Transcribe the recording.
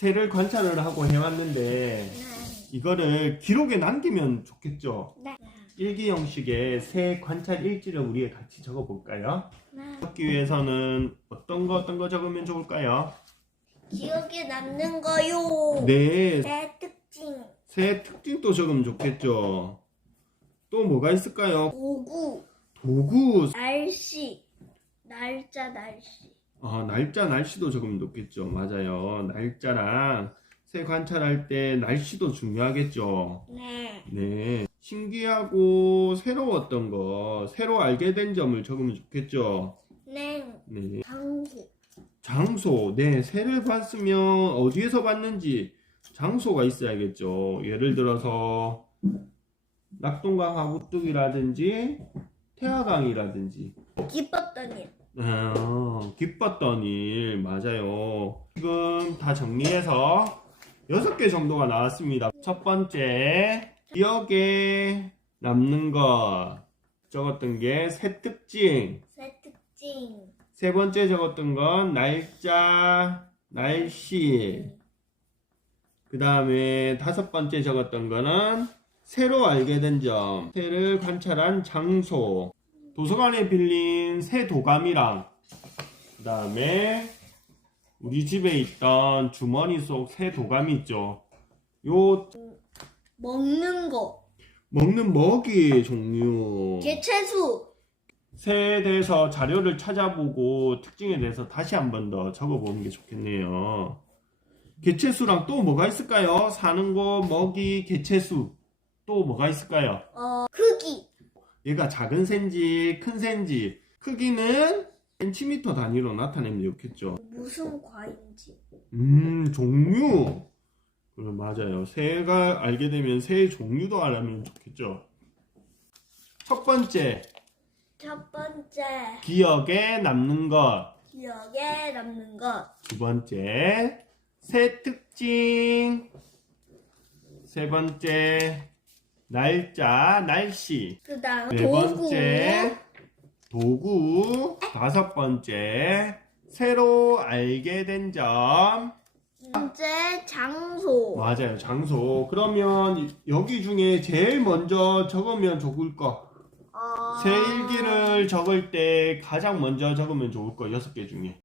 새를 관찰을 하고 해왔는데 네. 이거를 기록에 남기면 좋겠죠. 네. 일기 형식의 새 관찰 일지를 우리 같이 적어볼까요? 네. 적기 위해서는 어떤 거 어떤 거 적으면 좋을까요? 기억에 남는 거요. 네, 내 특징. 새 특징도 적으면 좋겠죠. 또 뭐가 있을까요? 도구. 도구, 날씨. 날짜 날씨. 어, 날짜, 날씨도 적으면 좋겠죠. 맞아요. 날짜랑 새 관찰할 때 날씨도 중요하겠죠. 네. 네. 신기하고 새로웠던 거, 새로 알게 된 점을 적으면 좋겠죠. 네. 네. 장소. 장소, 네, 새를 봤으면 어디에서 봤는지 장소가 있어야겠죠. 예를 들어서 낙동강 하구뚝이라든지 태화강이라든지 기뻤던 일. 아, 기뻤던 일 맞아요. 지금 다 정리해서 여섯 개 정도가 나왔습니다. 첫 번째 기억에 남는 것 적었던 게 새 특징. 새 특징. 세 번째 적었던 건 날짜, 날씨. 그 다음에 다섯 번째 적었던 거는 새로 알게 된 점, 새를 관찰한 장소, 도서관에 빌린 새 도감이랑, 그 다음에 우리 집에 있던 주머니 속 새 도감이 있죠. 요 먹는 거. 먹는 먹이 종류. 개체수. 새에 대해서 자료를 찾아보고 특징에 대해서 다시 한 번 더 적어보는 게 좋겠네요. 개체수랑 또 뭐가 있을까요? 사는 곳, 먹이, 개체수. 또 뭐가 있을까요? 어, 크기. 얘가 작은 새인지 큰 새인지 크기는 센티미터 단위로 나타내면 좋겠죠. 무슨 과인지. 음, 종류. 그럼 맞아요. 새가 알게 되면 새의 종류도 알면 좋겠죠. 첫 번째, 첫 번째. 기억에 남는 것. 기억에 남는 것. 두 번째, 새 특징. 세 번째, 날짜, 날씨. 그 다음 네 도구. 번째, 도구. 다섯 번째, 새로 알게 된 점. 두 번째 장소. 맞아요, 장소. 그러면 여기 중에 제일 먼저 적으면 좋을 거. 어... 새 일기를 적을 때 가장 먼저 적으면 좋을 거, 여섯 개 중에.